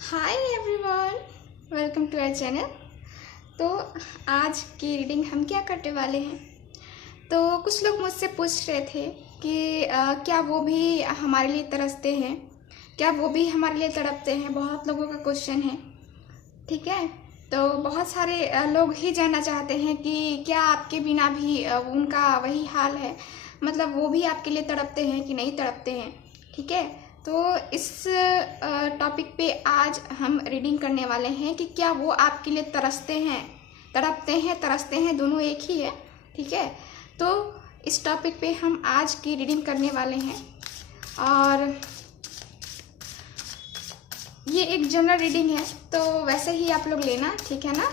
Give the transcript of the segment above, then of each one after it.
Hi everyone, welcome to our channel. तो आज की रीडिंग हम क्या करने वाले हैं। तो कुछ लोग मुझसे पूछ रहे थे कि क्या वो भी हमारे लिए तरसते हैं, क्या वो भी हमारे लिए तड़पते हैं। बहुत लोगों का क्वेश्चन है, ठीक है। तो बहुत सारे लोग ही जानना चाहते हैं कि क्या आपके बिना भी उनका वही हाल है, मतलब वो भी आपके लिए तड़पते हैं कि नहीं तड़पते हैं, ठीक है। तो इस टॉपिक पे आज हम रीडिंग करने वाले हैं कि क्या वो आपके लिए तरसते हैं, तड़पते हैं, तरसते हैं, दोनों एक ही है, ठीक है। तो इस टॉपिक पे हम आज की रीडिंग करने वाले हैं और ये एक जनरल रीडिंग है, तो वैसे ही आप लोग लेना, ठीक है ना।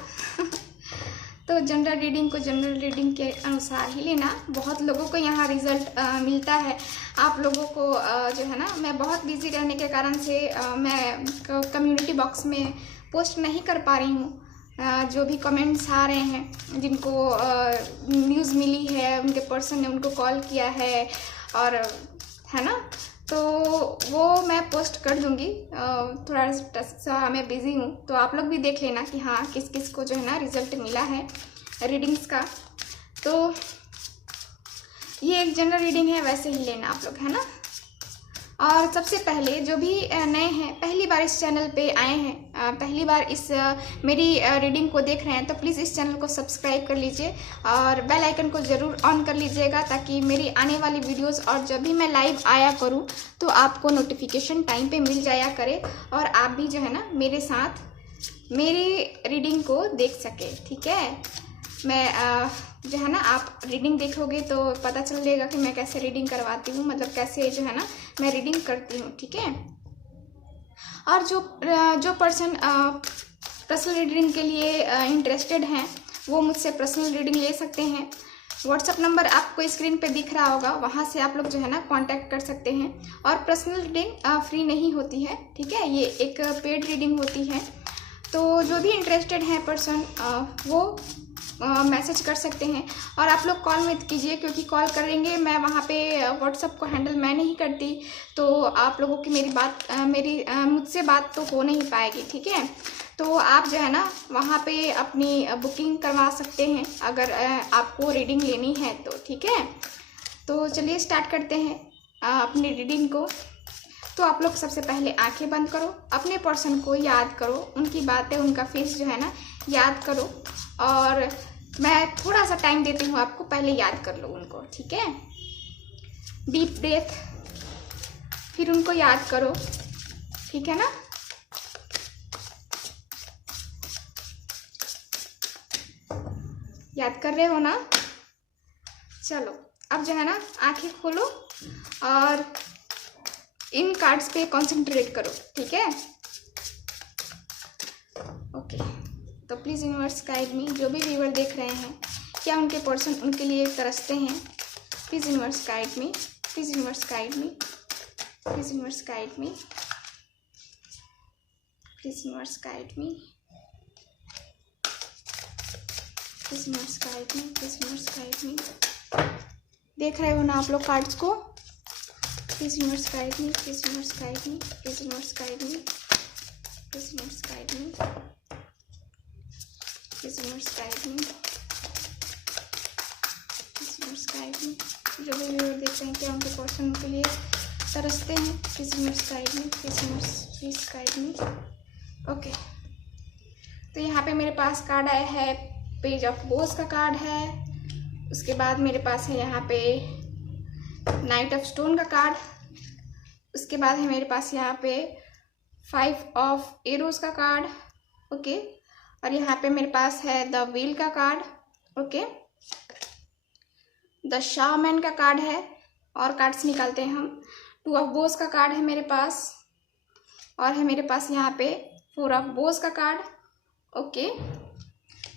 तो जनरल रीडिंग को जनरल रीडिंग के अनुसार ही लेना। बहुत लोगों को यहाँ रिजल्ट मिलता है। आप लोगों को जो है ना, मैं बहुत बिजी रहने के कारण से मैं कम्युनिटी बॉक्स में पोस्ट नहीं कर पा रही हूँ। जो भी कमेंट्स आ रहे हैं, जिनको न्यूज़ मिली है, उनके पर्सन ने उनको कॉल किया है और है ना, तो वो मैं पोस्ट कर दूंगी। थोड़ा सा मैं बिज़ी हूँ, तो आप लोग भी देख लेना कि हाँ किस किस को जो है ना रिजल्ट मिला है रीडिंग्स का। तो ये एक जनरल रीडिंग है, वैसे ही लेना आप लोग, है ना। और सबसे पहले जो भी नए हैं, पहली बार इस चैनल पे आए हैं, पहली बार इस मेरी रीडिंग को देख रहे हैं, तो प्लीज़ इस चैनल को सब्सक्राइब कर लीजिए और बेल आइकन को ज़रूर ऑन कर लीजिएगा, ताकि मेरी आने वाली वीडियोस और जब भी मैं लाइव आया करूं तो आपको नोटिफिकेशन टाइम पे मिल जाया करे और आप भी जो है ना मेरे साथ मेरी रीडिंग को देख सके, ठीक है। मैं जो है ना, आप रीडिंग देखोगे तो पता चलेगा कि मैं कैसे रीडिंग करवाती हूँ, मतलब कैसे जो है ना मैं रीडिंग करती हूँ, ठीक है। और जो पर्सन पर्सनल रीडिंग के लिए इंटरेस्टेड हैं, वो मुझसे पर्सनल रीडिंग ले सकते हैं। व्हाट्सअप नंबर आपको स्क्रीन पे दिख रहा होगा, वहाँ से आप लोग जो है ना कांटेक्ट कर सकते हैं। और पर्सनल रीडिंग फ्री नहीं होती है, ठीक है, ये एक पेड रीडिंग होती है। तो जो भी इंटरेस्टेड हैं पर्सन, वो मैसेज कर सकते हैं। और आप लोग कॉल मत कीजिए, क्योंकि कॉल करेंगे मैं वहाँ पे व्हाट्सअप को हैंडल मैं नहीं करती, तो आप लोगों की मुझसे बात तो हो नहीं पाएगी, ठीक है। तो आप जो है ना वहाँ पे अपनी बुकिंग करवा सकते हैं अगर आपको रीडिंग लेनी है तो, ठीक है। तो चलिए स्टार्ट करते हैं अपनी रीडिंग को। तो आप लोग सबसे पहले आंखें बंद करो, अपने पर्सन को याद करो, उनकी बातें, उनका फेस जो है ना याद करो। और मैं थोड़ा सा टाइम देती हूँ आपको, पहले याद कर लो उनको, ठीक है। डीप ब्रेथ, फिर उनको याद करो, ठीक है ना। याद कर रहे हो ना। चलो अब जो है ना आंखें खोलो और इन कार्ड्स पे कंसंट्रेट करो, ठीक है। ओके, तो प्लीज़ यूनिवर्स गाइड मी। जो भी व्यूअर देख रहे हैं, क्या उनके पर्सन उनके लिए तरसते हैं। Please universe guide me, please universe guide me, please universe guide me, please universe guide me, please universe guide me, please universe guide me. देख रहे हो ना आप लोग कार्ड्स को। Please universe guide me, please universe guide me, please universe guide me, please universe guide me, please universe guide me, please universe guide me. जो भी viewer देख रहे हैं, क्या उनके पर्सन के लिए तरसते हैं। Please universe guide me, please universe please guide me. Okay, तो यहाँ पे मेरे पास कार्ड आया है, पेज ऑफ बोस का कार्ड है। उसके बाद मेरे पास है यहाँ पे नाइट ऑफ स्टोन का कार्ड। उसके बाद है मेरे पास यहाँ पे 5 ऑफ एरोज का कार्ड, ओके। और यहाँ पे मेरे पास है द व्हील का कार्ड, ओके। द शामैन का कार्ड है। और कार्ड्स निकालते हैं हम। 2 ऑफ बोस का कार्ड है मेरे पास, और है मेरे पास यहाँ पे 4 ऑफ बोस का कार्ड, ओके।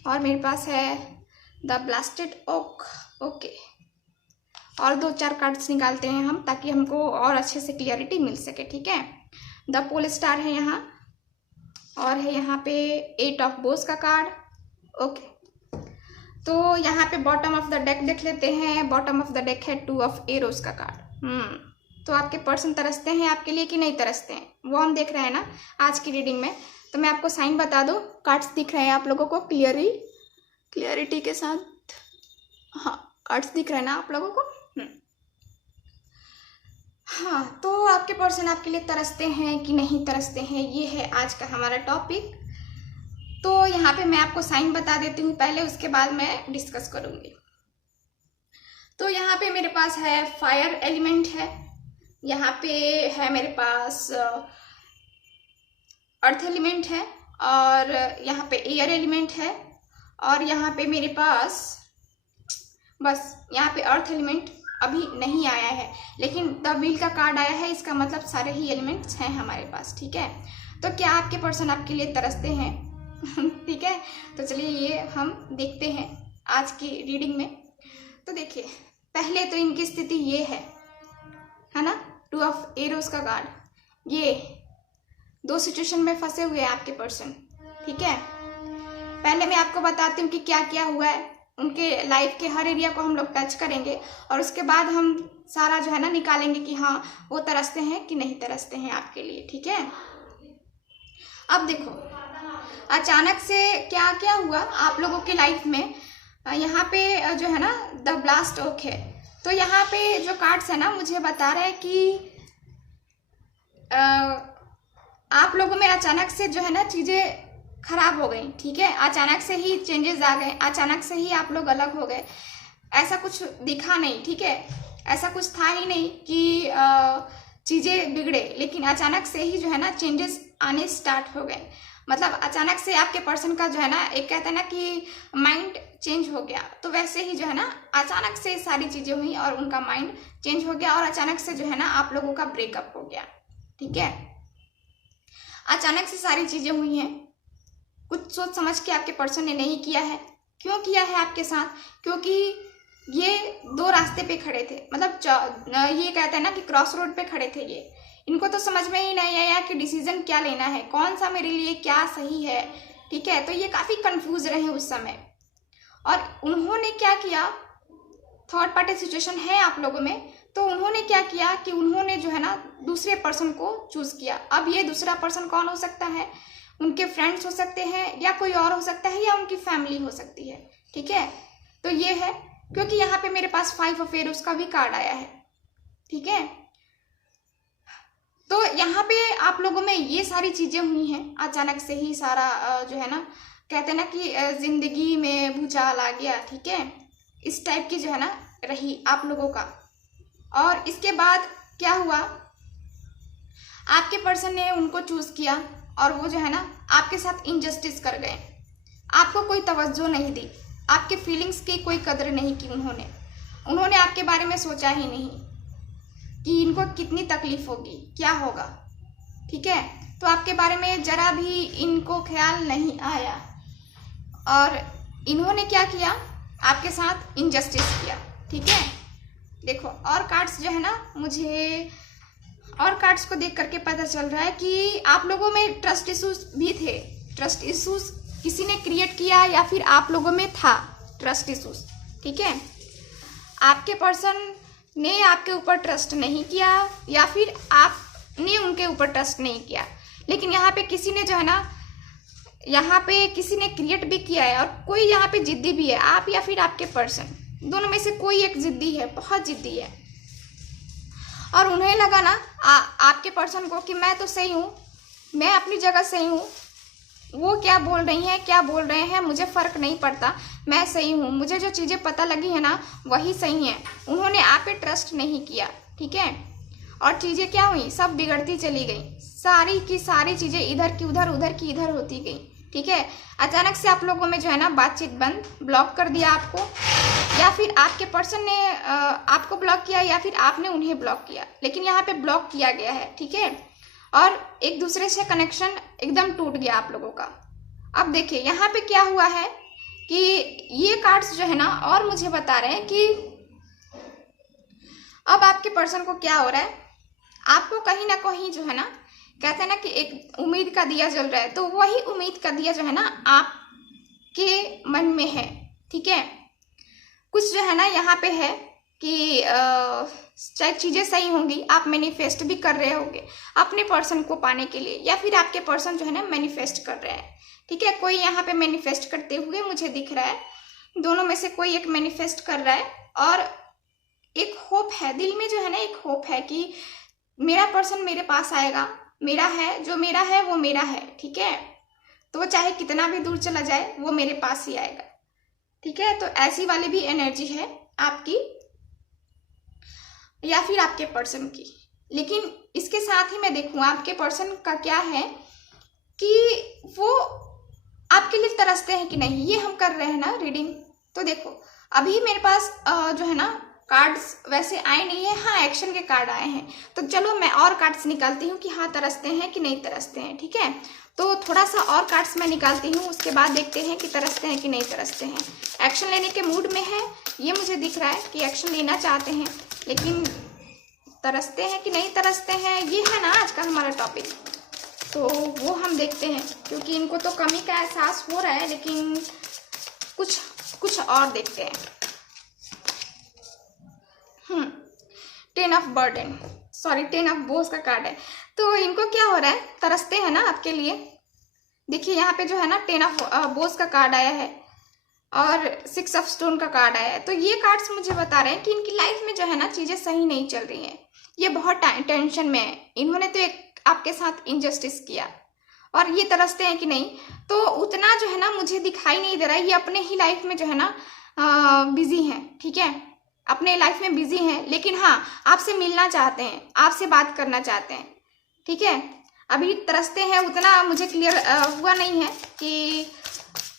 और मेरे पास है द ब्लास्टेड ओक, ओके। और 2-4 कार्ड्स निकालते हैं हम, ताकि हमको और अच्छे से क्लियरिटी मिल सके, ठीक है। द पोल स्टार है यहाँ, और है यहाँ पे 8 ऑफ बोस का कार्ड, ओके। तो यहाँ पे बॉटम ऑफ द डेक देख लेते हैं। बॉटम ऑफ द डेक है 2 ऑफ एरोज का कार्ड। तो आपके पर्सन तरसते हैं आपके लिए कि नहीं तरसते हैं, वो हम देख रहे हैं ना आज की रीडिंग में। तो मैं आपको साइन बता दूं, कार्ड्स दिख रहे हैं आप लोगों को क्लियरिटी के साथ? हाँ, कार्ड्स दिख रहे हैं ना आप लोगों को? हाँ, तो आपके पर्सन आपके लिए तरसते हैं कि नहीं तरसते हैं, ये है आज का हमारा टॉपिक। तो यहाँ पे मैं आपको साइन बता देती हूँ पहले, उसके बाद मैं डिस्कस करूँगी। तो यहाँ पे मेरे पास है फायर एलिमेंट है, यहाँ पे है मेरे पास अर्थ एलिमेंट है, और यहाँ पे एयर एलिमेंट है, और यहाँ पे मेरे पास बस यहाँ पे अर्थ एलिमेंट अभी नहीं आया है, लेकिन द व्हील का कार्ड आया है, इसका मतलब सारे ही एलिमेंट्स हैं हमारे पास। ठीक है, तो क्या आपके पर्सन आपके लिए तरसते हैं? ठीक है, तो चलिए ये हम देखते हैं आज की रीडिंग में। तो देखिए, पहले तो इनकी स्थिति ये है ना, 2 ऑफ एरोस का कार्ड, ये 2 सिचुएशन में फंसे हुए हैं आपके पर्सन। ठीक है, पहले मैं आपको बताती हूँ कि क्या क्या हुआ है, उनके लाइफ के हर एरिया को हम लोग टच करेंगे, और उसके बाद हम सारा जो है ना निकालेंगे कि हाँ वो तरसते हैं कि नहीं तरसते हैं आपके लिए। ठीक है, अब देखो अचानक से क्या क्या हुआ आप लोगों की लाइफ में। यहाँ पे जो है ना द ब्लास्ट ओक है, तो यहाँ पे जो कार्ड्स है ना मुझे बता रहे हैं कि आप लोगों में अचानक से जो है ना चीज़ें खराब हो गई। ठीक है, अचानक से ही चेंजेस आ गए, अचानक से ही आप लोग अलग हो गए, ऐसा कुछ दिखा नहीं। ठीक है, ऐसा कुछ था ही नहीं कि चीज़ें बिगड़े, लेकिन अचानक से ही जो है ना चेंजेस आने स्टार्ट हो गए। मतलब अचानक से आपके पर्सन का जो है ना, एक कहते हैं ना कि माइंड चेंज हो गया, तो वैसे ही जो है ना अचानक से सारी चीज़ें हुई और उनका माइंड चेंज हो गया, और अचानक से जो है ना आप लोगों का ब्रेकअप हो गया। ठीक है, अचानक से सारी चीज़ें हुई हैं, कुछ सोच समझ के आपके पर्सन ने नहीं किया है। क्यों किया है आपके साथ? क्योंकि ये 2 रास्ते पे खड़े थे, मतलब ये कहते हैं ना कि क्रॉस रोड पे खड़े थे ये। इनको तो समझ में ही नहीं आया कि डिसीजन क्या लेना है, कौन सा मेरे लिए क्या सही है। ठीक है, तो ये काफ़ी कंफ्यूज रहे उस समय, और उन्होंने क्या किया, थर्ड पार्टी सिचुएशन है आप लोगों में, तो उन्होंने क्या किया कि उन्होंने जो है ना दूसरे पर्सन को चूज किया। अब ये दूसरा पर्सन कौन हो सकता है? उनके फ्रेंड्स हो सकते हैं, या कोई और हो सकता है, या उनकी फैमिली हो सकती है। ठीक है, तो ये है, क्योंकि यहाँ पे मेरे पास 5 ऑफ एरोस का भी कार्ड आया है। ठीक है, तो यहाँ पे आप लोगों में ये सारी चीजें हुई हैं, अचानक से ही सारा जो है ना कहते हैं ना कि जिंदगी में भूचाल आ गया। ठीक है, इस टाइप की जो है ना रही आप लोगों का। और इसके बाद क्या हुआ, आपके पर्सन ने उनको चूज किया, और वो जो है ना आपके साथ इनजस्टिस कर गए, आपको कोई तवज्जो नहीं दी, आपके फीलिंग्स की कोई कदर नहीं की उन्होंने आपके बारे में सोचा ही नहीं कि इनको कितनी तकलीफ होगी, क्या होगा। ठीक है, तो आपके बारे में जरा भी इनको ख्याल नहीं आया, और इन्होंने क्या किया, आपके साथ इनजस्टिस किया। ठीक है, देखो और कार्ड्स जो है ना, मुझे और कार्ड्स को देख करके पता चल रहा है कि आप लोगों में ट्रस्ट इश्यूज भी थे। ट्रस्ट इश्यूज किसी ने क्रिएट किया, या फिर आप लोगों में था ट्रस्ट इश्यूज। ठीक है, आपके पर्सन ने आपके ऊपर ट्रस्ट नहीं किया, या फिर आपने उनके ऊपर ट्रस्ट नहीं किया, लेकिन यहाँ पे किसी ने जो है ना, यहाँ पे किसी ने क्रिएट भी किया है, और कोई यहाँ पे जिद्दी भी है, आप या फिर आपके पर्सन, दोनों में से कोई एक जिद्दी है, बहुत जिद्दी है। और उन्हें लगा ना आपके पर्सन को कि मैं तो सही हूँ, मैं अपनी जगह सही हूँ, वो क्या बोल रही हैं क्या बोल रहे हैं मुझे फ़र्क नहीं पड़ता, मैं सही हूँ, मुझे जो चीज़ें पता लगी है ना वही सही है। उन्होंने आप पे ट्रस्ट नहीं किया। ठीक है, और चीज़ें क्या हुई, सब बिगड़ती चली गई, सारी की सारी चीज़ें इधर की उधर, उधर की इधर होती गई। ठीक है, अचानक से आप लोगों में जो है ना बातचीत बंद, ब्लॉक कर दिया आपको, या फिर आपके पर्सन ने आपको ब्लॉक किया, या फिर आपने उन्हें ब्लॉक किया, लेकिन यहाँ पे ब्लॉक किया गया है। ठीक है, और एक दूसरे से कनेक्शन एकदम टूट गया आप लोगों का। अब देखिए यहाँ पे क्या हुआ है कि ये कार्ड्स जो है ना और मुझे बता रहे हैं कि अब आपके पर्सन को क्या हो रहा है, आपको कहीं ना कहीं जो है ना कहते हैं ना कि एक उम्मीद का दिया जल रहा है, तो वही उम्मीद का दिया जो है ना आपके मन में है। ठीक है, कुछ जो है ना यहाँ पे है कि चाहे चीज़ें सही होंगी, आप मैनिफेस्ट भी कर रहे होंगे अपने पर्सन को पाने के लिए, या फिर आपके पर्सन जो है ना मैनिफेस्ट कर रहे हैं। ठीक है, कोई यहाँ पे मैनिफेस्ट करते हुए मुझे दिख रहा है, दोनों में से कोई एक मैनिफेस्ट कर रहा है, और एक होप है दिल में जो है ना, एक होप है कि मेरा पर्सन मेरे पास आएगा, मेरा है, जो मेरा है वो मेरा है। ठीक है, तो वो चाहे कितना भी दूर चला जाए वो मेरे पास ही आएगा। ठीक है, तो ऐसी वाली भी एनर्जी है आपकी या फिर आपके पर्सन की। लेकिन इसके साथ ही मैं देखूँ आपके पर्सन का क्या है कि वो आपके लिए तरसते हैं कि नहीं, ये हम कर रहे हैं ना रीडिंग। तो देखो अभी मेरे पास जो है ना कार्ड्स वैसे आए नहीं है, हाँ एक्शन के कार्ड आए हैं। तो चलो मैं और कार्ड्स निकालती हूँ कि हाँ तरसते हैं कि नहीं तरसते हैं। ठीक है, तो थोड़ा सा और कार्ड्स मैं निकालती हूँ, उसके बाद देखते हैं कि तरसते हैं कि नहीं तरसते हैं। एक्शन लेने के मूड में है, ये मुझे दिख रहा है कि एक्शन लेना चाहते हैं, लेकिन तरसते हैं कि नहीं तरसते हैं, ये है ना आज का हमारा टॉपिक। तो वो हम देखते हैं, क्योंकि इनको तो कमी का एहसास हो रहा है, लेकिन कुछ और देखते हैं। 10 of burden, sorry 10 of Bose का कार्ड है। तो इनको क्या हो रहा है, तरसते हैं ना आपके लिए। देखिए यहाँ पे जो है ना 10 ऑफ बोस का कार्ड आया है और 6 ऑफ स्टोन का कार्ड आया है। तो ये कार्ड्स मुझे बता रहे हैं कि इनकी लाइफ में जो है ना चीज़ें सही नहीं चल रही हैं, ये बहुत टेंशन में है। इन्होंने तो एक आपके साथ इनजस्टिस किया और ये तरसते हैं कि नहीं, तो उतना जो है ना मुझे दिखाई नहीं दे रहा है। ये अपने ही लाइफ में जो है ना बिजी हैं। ठीक है, अपने लाइफ में बिजी हैं, लेकिन हाँ आपसे मिलना चाहते हैं, आपसे बात करना चाहते हैं। ठीक है, अभी तरसते हैं उतना मुझे क्लियर हुआ नहीं है कि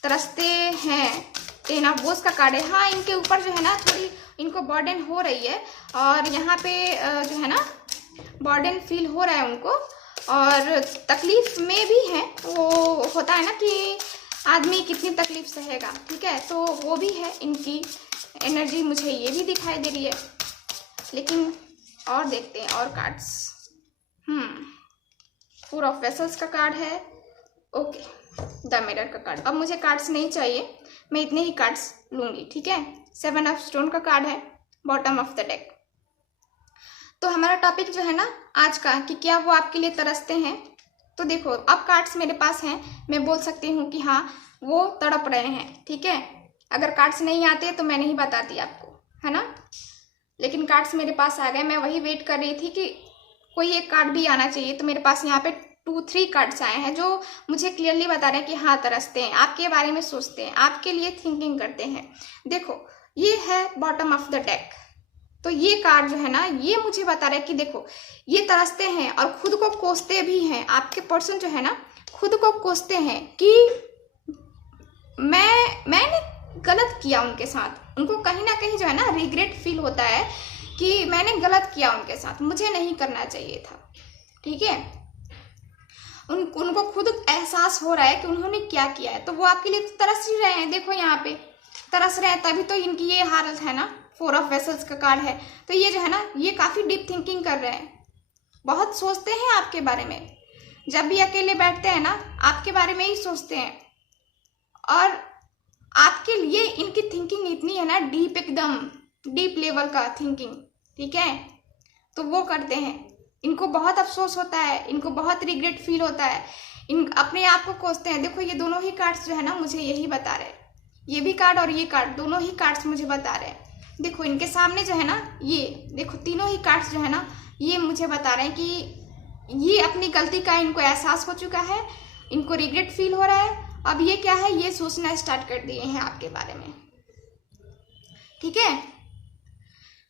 तरसते हैं। 10 ऑफ बोस का कार्ड है, हाँ इनके ऊपर जो है ना थोड़ी इनको बर्डन हो रही है, और यहाँ पे जो है ना बर्डन फील हो रहा है उनको, और तकलीफ में भी है। वो होता है ना कि आदमी कितनी तकलीफ सहेगा। ठीक है, तो वो भी है इनकी एनर्जी, मुझे ये भी दिखाई दे रही है। लेकिन और देखते हैं और कार्ड्स। 4 ऑफ वेसल्स का कार्ड है, ओके, द मिरर का कार्ड। अब मुझे कार्ड्स नहीं चाहिए, मैं इतने ही कार्ड्स लूंगी। ठीक है, 7 ऑफ स्टोन का कार्ड है, बॉटम ऑफ द डेक। तो हमारा टॉपिक जो है ना आज का कि क्या वो आपके लिए तरसते हैं। तो देखो अब कार्ड्स मेरे पास हैं, मैं बोल सकती हूँ कि हाँ वो तड़प रहे हैं। ठीक है, अगर कार्ड्स नहीं आते तो मैं नहीं बताती आपको, है ना। लेकिन कार्ड्स मेरे पास आ गए, मैं वही वेट कर रही थी कि कोई एक कार्ड भी आना चाहिए। तो मेरे पास यहाँ पे 2-3 कार्ड्स आए हैं जो मुझे क्लियरली बता रहे हैं कि हाँ तरसते हैं, आपके बारे में सोचते हैं, आपके लिए थिंकिंग करते हैं। देखो ये है बॉटम ऑफ द डेक। तो ये कार्ड जो है ना ये मुझे बता रहा है कि देखो ये तरसते हैं और खुद को कोसते भी हैं। आपके पर्सन जो है ना खुद को कोसते हैं कि मैंने गलत किया उनके साथ। उनको कहीं ना कहीं जो है ना रिग्रेट फील होता है कि मैंने गलत किया उनके साथ, मुझे नहीं करना चाहिए था। ठीक है, उनको खुद एहसास हो रहा है कि उन्होंने क्या किया है, तो वो आपके लिए तरस ही रहे हैं। देखो यहाँ पे तरस रहे हैं, तभी तो इनकी ये हालत है ना। 4 ऑफ वेसल्स का कार्ड है, तो ये जो है ना ये काफी डीप थिंकिंग कर रहे हैं, बहुत सोचते हैं आपके बारे में। जब भी अकेले बैठते हैं ना आपके बारे में ही सोचते हैं, और आपके लिए इनकी थिंकिंग इतनी है ना डीप, एकदम डीप लेवल का थिंकिंग। ठीक है, तो वो करते हैं। इनको बहुत अफसोस होता है, इनको बहुत रिग्रेट फील होता है, इन अपने आप को कोसते हैं। देखो ये दोनों ही कार्ड्स जो है ना मुझे यही बता रहे हैं, ये भी कार्ड और ये कार्ड, दोनों ही कार्ड्स मुझे बता रहे हैं। देखो इनके सामने जो है ना ये देखो तीनों ही कार्ड्स जो है ना ये मुझे बता रहे हैं कि ये अपनी गलती का इनको एहसास हो चुका है, इनको रिग्रेट फील हो रहा है। अब ये क्या है, ये सोचना स्टार्ट कर दिए हैं आपके बारे में। ठीक है,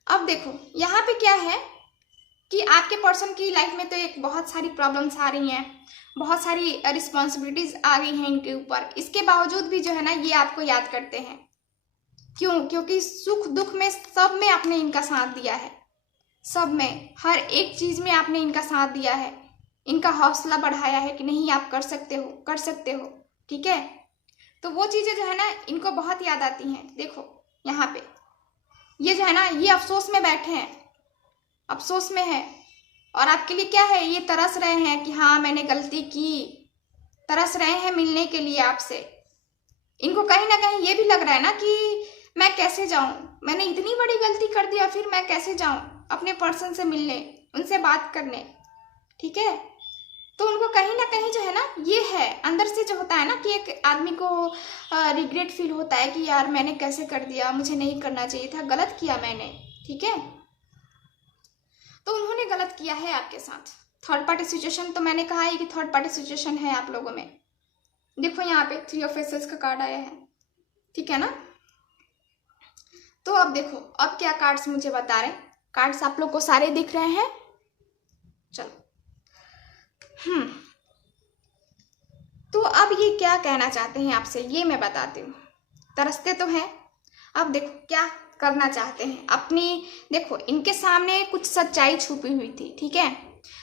अब देखो यहाँ पे क्या है कि आपके पर्सन की लाइफ में तो एक बहुत सारी प्रॉब्लम्स आ रही हैं, बहुत सारी रिस्पॉन्सिबिलिटीज आ गई हैं इनके ऊपर। इसके बावजूद भी जो है ना ये आपको याद करते हैं। क्यों? क्योंकि सुख दुख में सब में आपने इनका साथ दिया है, सब में, हर एक चीज में आपने इनका साथ दिया है, इनका हौसला बढ़ाया है कि नहीं आप कर सकते हो, कर सकते हो। ठीक है, तो वो चीजें जो है ना इनको बहुत याद आती हैं। देखो यहाँ पे ये जो है ना ये अफसोस में बैठे हैं, अफसोस में है, और आपके लिए क्या है, ये तरस रहे हैं कि हाँ मैंने गलती की, तरस रहे हैं मिलने के लिए आपसे। इनको कहीं ना कहीं ये भी लग रहा है ना कि मैं कैसे जाऊं, मैंने इतनी बड़ी गलती कर दिया, फिर मैं कैसे जाऊं अपने पर्सन से मिलने, उनसे बात करने, ठीक है। तो उनको कहीं ना कहीं जो है ना, ये है अंदर से जो होता है ना कि एक आदमी को रिग्रेट फील होता है कि यार मैंने कैसे कर दिया, मुझे नहीं करना चाहिए था, गलत किया मैंने, ठीक है। तो उन्होंने गलत किया है आपके साथ। थर्ड पार्टी सिचुएशन, तो मैंने कहा है कि थर्ड पार्टी सिचुएशन है आप लोगों में। देखो यहाँ पे 3 ऑफ एसेस का कार्ड आया है, ठीक है ना। तो अब देखो अब क्या कार्ड्स मुझे बता रहे हैं। कार्ड्स आप लोग को सारे दिख रहे हैं, चलो। तो अब ये क्या कहना चाहते हैं आपसे, ये मैं बताती हूँ। तरसते तो हैं, अब देखो क्या करना चाहते हैं अपनी। देखो इनके सामने कुछ सच्चाई छुपी हुई थी, ठीक है।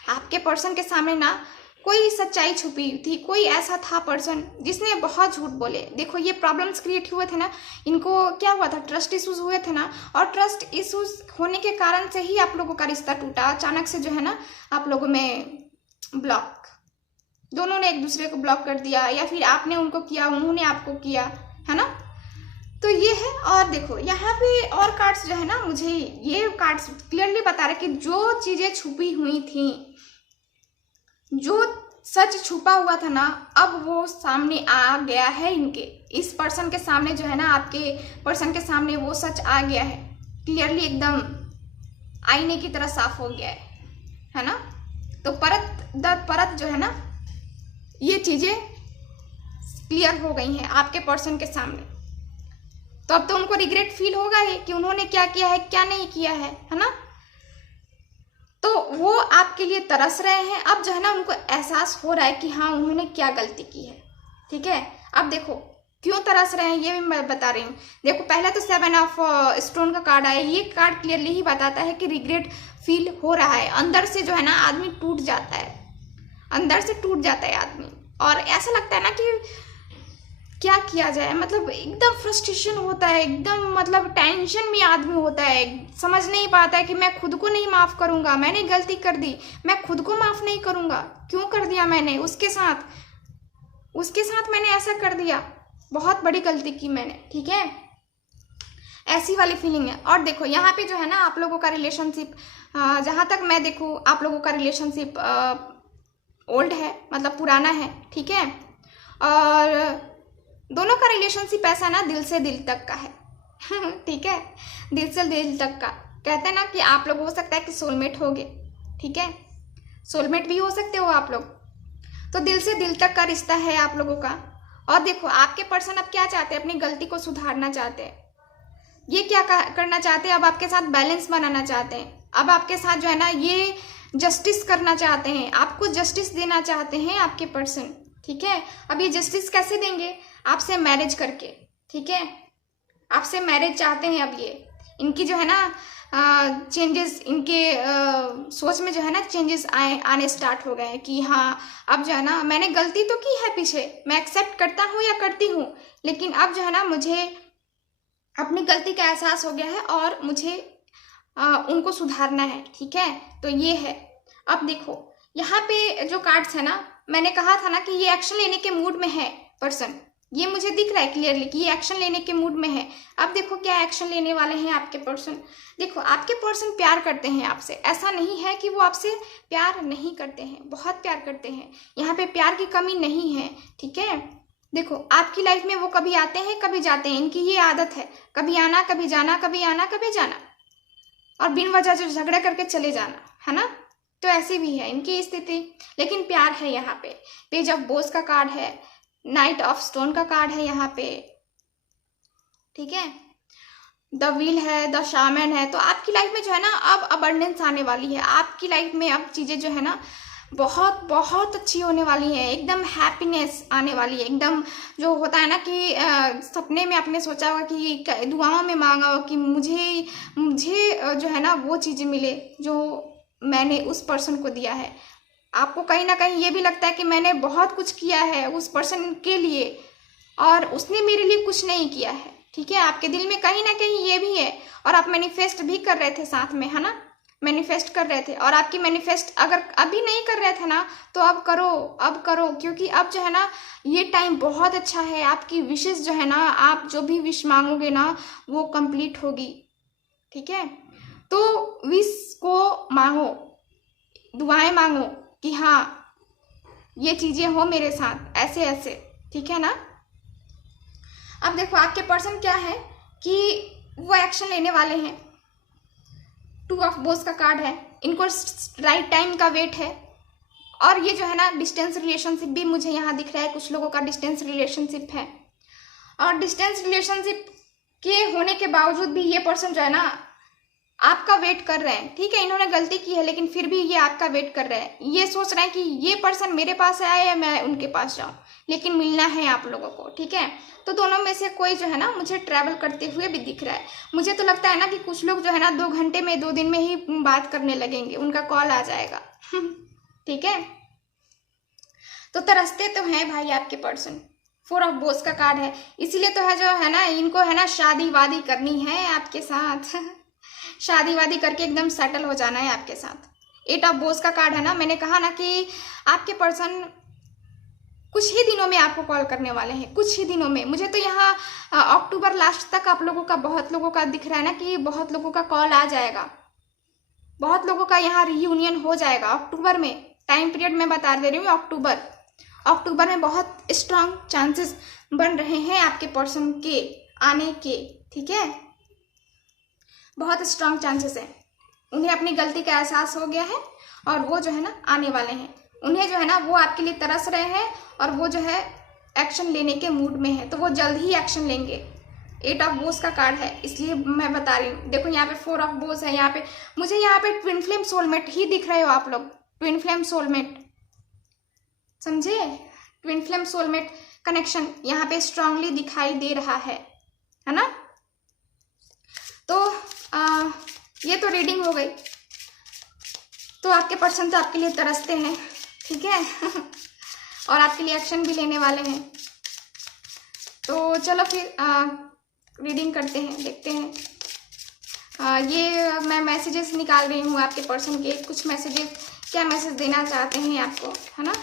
आपके पर्सन के सामने ना कोई सच्चाई छुपी हुई थी, कोई ऐसा था पर्सन जिसने बहुत झूठ बोले। देखो ये प्रॉब्लम्स क्रिएट हुए थे ना, इनको क्या हुआ था, ट्रस्ट इश्यूज हुए थे ना, और ट्रस्ट इश्यूज होने के कारण से ही आप लोगों का रिश्ता टूटा। अचानक से जो है ना आप लोगों में ब्लॉक, दोनों ने एक दूसरे को ब्लॉक कर दिया, या फिर आपने उनको किया, उन्होंने आपको किया, है ना। तो ये है। और देखो यहाँ पे और कार्ड्स जो है ना, मुझे ये कार्ड्स क्लियरली बता रहे कि जो चीजें छुपी हुई थी, जो सच छुपा हुआ था ना, अब वो सामने आ गया है। इनके इस पर्सन के सामने जो है ना, आपके पर्सन के सामने वो सच आ गया है, क्लियरली एकदम आईने की तरह साफ हो गया है ना। तो परत दर परत जो है ना, ये चीजें क्लियर हो गई हैं आपके पर्सन के सामने। तो अब तो उनको रिग्रेट फील होगा ही कि उन्होंने क्या किया है, क्या नहीं किया है ना। तो वो आपके लिए तरस रहे हैं। अब जो है ना उनको एहसास हो रहा है कि हाँ उन्होंने क्या गलती की है, ठीक है। अब देखो क्यों तरस रहे हैं ये भी मैं बता रही हूँ। देखो पहले तो 7 ऑफ स्टोन का कार्ड आया, ये कार्ड क्लियरली ही बताता है कि रिग्रेट फील हो रहा है। अंदर से जो है ना आदमी टूट जाता है, अंदर से टूट जाता है आदमी, और ऐसा लगता है ना कि क्या किया जाए, मतलब एकदम फ्रस्ट्रेशन होता है, एकदम मतलब टेंशन में आदमी होता है, समझ नहीं पाता है कि मैं खुद को नहीं माफ करूंगा, मैंने गलती कर दी, मैं खुद को माफ नहीं करूंगा, क्यों कर दिया मैंने उसके साथ मैंने ऐसा कर दिया, बहुत बड़ी गलती की मैंने, ठीक है। ऐसी वाली फीलिंग है। और देखो यहाँ पे जो है ना आप लोगों का रिलेशनशिप, जहाँ तक मैं देखूँ आप लोगों का रिलेशनशिप ओल्ड है, मतलब पुराना है, ठीक है। और दोनों का रिलेशनशिप ऐसा ना दिल से दिल तक का है ठीक है, दिल से दिल तक का। कहते हैं ना कि आप लोग हो सकता है कि सोलमेट होगे, ठीक है, सोलमेट भी हो सकते हो आप लोग। तो दिल से दिल तक का रिश्ता है आप लोगों का। और देखो आपके पर्सन अब क्या चाहते हैं, अपनी गलती को सुधारना चाहते हैं। ये क्या करना चाहते हैं, अब आपके साथ बैलेंस बनाना चाहते हैं, अब आपके साथ जो है ना ये जस्टिस करना चाहते हैं, आपको जस्टिस देना चाहते हैं आपके पर्सन, ठीक है। अब ये जस्टिस कैसे देंगे, आपसे मैरिज करके, ठीक है, आपसे मैरिज चाहते हैं। अब ये इनकी जो है ना चेंजेस, इनके सोच में जो है ना चेंजेस आने स्टार्ट हो गए हैं कि हाँ अब जो है ना मैंने गलती तो की है पीछे, मैं एक्सेप्ट करता हूँ या करती हूँ, लेकिन अब जो है ना मुझे अपनी गलती का एहसास हो गया है और मुझे उनको सुधारना है, ठीक है। तो ये है। अब देखो यहाँ पे जो कार्ड्स है ना, मैंने कहा था ना कि ये एक्शन लेने के मूड में है पर्सन, ये मुझे दिख रहा है क्लियरली कि ये एक्शन लेने के मूड में है। अब देखो क्या एक्शन लेने वाले हैं आपके पर्सन। देखो आपके पर्सन प्यार करते हैं आपसे, ऐसा नहीं है कि वो आपसे प्यार नहीं करते हैं, बहुत प्यार करते हैं, यहाँ पे प्यार की कमी नहीं है, ठीक है। देखो आपकी लाइफ में वो कभी आते हैं कभी जाते हैं, इनकी ये आदत है, कभी आना कभी जाना, कभी आना कभी जाना, और बिन वजह जो झगड़ा करके चले जाना, है ना। तो ऐसी भी है इनकी स्थिति, लेकिन प्यार है यहाँ पे। पेज ऑफ बोस का कार्ड है, नाइट ऑफ स्टोन का कार्ड है यहाँ पे, ठीक है, द व्हील है, द शामन है। तो आपकी लाइफ में जो है ना अब अबंडेंस आने वाली है, आपकी लाइफ में अब चीजें जो है ना बहुत बहुत अच्छी होने वाली है, एकदम हैप्पीनेस आने वाली है, एकदम जो होता है ना कि सपने में आपने सोचा होगा कि दुआओं में मांगा हो कि मुझे जो है ना वो चीजें मिले जो मैंने उस पर्सन को दिया है। आपको कहीं ना कहीं ये भी लगता है कि मैंने बहुत कुछ किया है उस पर्सन के लिए और उसने मेरे लिए कुछ नहीं किया है, ठीक है। आपके दिल में कहीं ना कहीं ये भी है और आप मैनिफेस्ट भी कर रहे थे साथ में, है ना। मैनिफेस्ट कर रहे थे, और आपकी मैनिफेस्ट अगर अभी नहीं कर रहे थे ना तो अब करो, अब करो, क्योंकि अब जो है ना ये टाइम बहुत अच्छा है। आपकी विशेष जो है ना, आप जो भी विश मांगोगे ना वो कंप्लीट होगी, ठीक है। तो विश को मांगो, दुआएं मांगो कि हाँ ये चीजें हो मेरे साथ ऐसे ऐसे, ठीक है ना। अब देखो आपके पर्सन क्या है कि वो एक्शन लेने वाले हैं। 2 ऑफ बोस का कार्ड है, इनको राइट टाइम का वेट है। और ये जो है ना डिस्टेंस रिलेशनशिप भी मुझे यहाँ दिख रहा है, कुछ लोगों का डिस्टेंस रिलेशनशिप है। और डिस्टेंस रिलेशनशिप के होने के बावजूद भी ये पर्सन जो है ना आपका वेट कर रहे हैं, ठीक है। इन्होंने गलती की है लेकिन फिर भी ये आपका वेट कर रहे हैं। ये सोच रहे हैं कि ये पर्सन मेरे पास आए या मैं उनके पास जाऊं, लेकिन मिलना है आप लोगों को, ठीक है। तो दोनों में से कोई जो है ना मुझे ट्रैवल करते हुए भी दिख रहा है। मुझे तो लगता है ना कि कुछ लोग जो है ना 2 घंटे में 2 दिन में ही बात करने लगेंगे, उनका कॉल आ जाएगा ठीक है। तो तरसते तो हैं भाई आपके पर्सन। 4 ऑफ बोस का कार्ड है, इसीलिए तो है जो है ना इनको है ना शादी वादी करनी है आपके साथ शादी वादी करके एकदम सेटल हो जाना है आपके साथ। 8 ऑफ बोस का कार्ड है ना, मैंने कहा ना कि आपके पर्सन कुछ ही दिनों में आपको कॉल करने वाले हैं, कुछ ही दिनों में। मुझे तो यहाँ अक्टूबर लास्ट तक आप लोगों का, बहुत लोगों का दिख रहा है ना कि बहुत लोगों का कॉल आ जाएगा, बहुत लोगों का यहाँ रियूनियन हो जाएगा अक्टूबर में। टाइम पीरियड मैं बता दे रही हूँ, अक्टूबर में बहुत स्ट्रांग चांसेस बन रहे हैं आपके पर्सन के आने के, ठीक है। बहुत स्ट्रांग चांसेस हैं। उन्हें अपनी गलती का एहसास हो गया है और वो जो है ना आने वाले हैं। उन्हें जो है ना वो आपके लिए तरस रहे हैं और वो जो है एक्शन लेने के मूड में है, तो वो जल्द ही एक्शन लेंगे। 8 ऑफ बोस का कार्ड है, इसलिए मैं बता रही हूँ। देखो यहाँ पे 4 ऑफ बोस है, यहाँ पे मुझे यहाँ पे ट्विन फ्लेम सोलमेट ही दिख रहे हो आप लोग। ट्विन फ्लेम सोलमेट, समझे, ट्विन फ्लेम सोलमेट कनेक्शन यहाँ पे स्ट्रांगली दिखाई दे रहा है ना। तो ये तो रीडिंग हो गई। तो आपके पर्सन तो आपके लिए तरसते हैं, ठीक है और आपके लिए एक्शन भी लेने वाले हैं। तो चलो फिर रीडिंग करते हैं, देखते हैं। ये मैं मैसेजेस निकाल रही हूँ आपके पर्सन के, कुछ मैसेजेस, क्या मैसेज देना चाहते हैं आपको, है ना।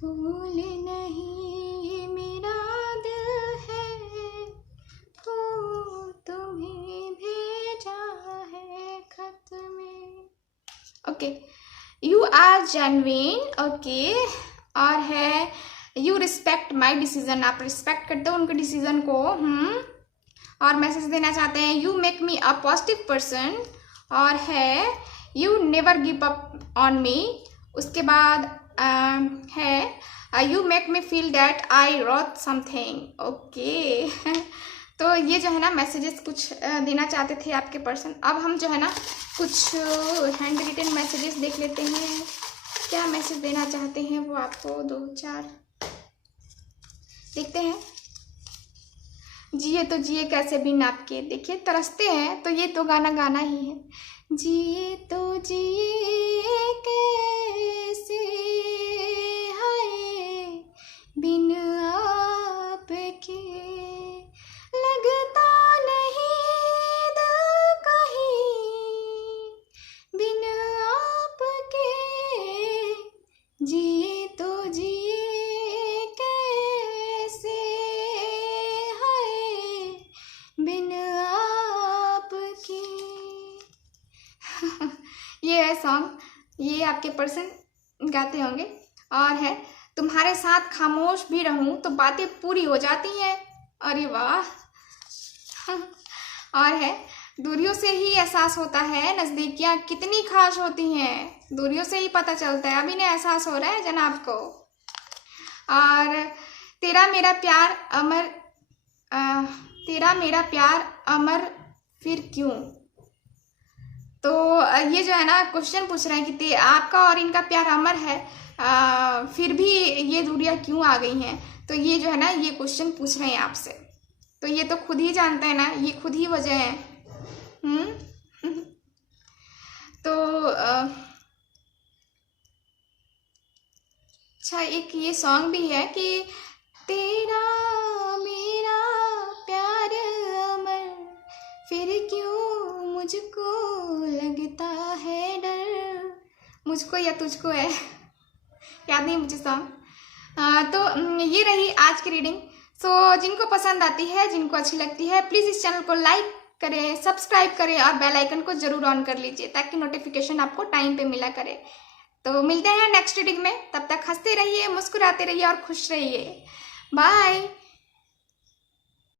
फूल नहीं मेरा दिल है, फूल तुम्हें भेजा है खत में। Okay, you are genuine, okay. और है यू रिस्पेक्ट माई डिसीजन, आप रिस्पेक्ट करते हो उनके डिसीजन को। और मैसेज देना चाहते हैं you make me a positive person. और है you never give up on me. उसके बाद है you make me feel that I wrote something, okay तो ये जो है ना मैसेजेस कुछ देना चाहते थे आपके पर्सन। अब हम जो है ना कुछ हैंड रिटन मैसेजेस देख लेते हैं, क्या मैसेज देना चाहते हैं वो आपको। 2 4 देखते हैं। जिए तो जिए कैसे बिन आपके, देखिए तरसते हैं तो ये तो गाना गाना ही है। जिए तो जिए कैसे हाय बिन आपके, लगता नहीं दिल कहीं बिन आपके। जिए तो जिए कैसे हाय बिन आपके ये है सॉन्ग, ये आपके पर्सन गाते होंगे। और है तुम्हारे साथ खामोश भी रहूं तो बातें पूरी हो जाती हैं, अरे वाह और है दूरियों से ही एहसास होता है नजदीकियां कितनी खास होती हैं, दूरियों से ही पता चलता है। अभी ने एहसास हो रहा है जनाब को। और तेरा मेरा प्यार अमर, तेरा मेरा प्यार अमर फिर क्यों। तो ये जो है ना क्वेश्चन पूछ रहे हैं कि आपका और इनका प्यार अमर है, फिर भी ये दूरियां क्यों आ गई हैं। तो ये जो है ना ये क्वेश्चन पूछ रहे हैं आपसे। तो ये तो खुद ही जानते हैं ना, ये खुद ही वजह है। तो अच्छा, एक ये सॉन्ग भी है कि तेरा मेरा प्यार अमर, फिर क्यों मुझको लगता है डर, मुझको या तुझको है, याद नहीं मुझे सॉन्ग। तो ये रही आज की रीडिंग। सो जिनको पसंद आती है, जिनको अच्छी लगती है, प्लीज़ इस चैनल को लाइक करें, सब्सक्राइब करें और बेल आइकन को जरूर ऑन कर लीजिए ताकि नोटिफिकेशन आपको टाइम पे मिला करे। तो मिलते हैं नेक्स्ट रीडिंग में, तब तक हंसते रहिए, मुस्कुराते रहिए और खुश रहिए। बाय।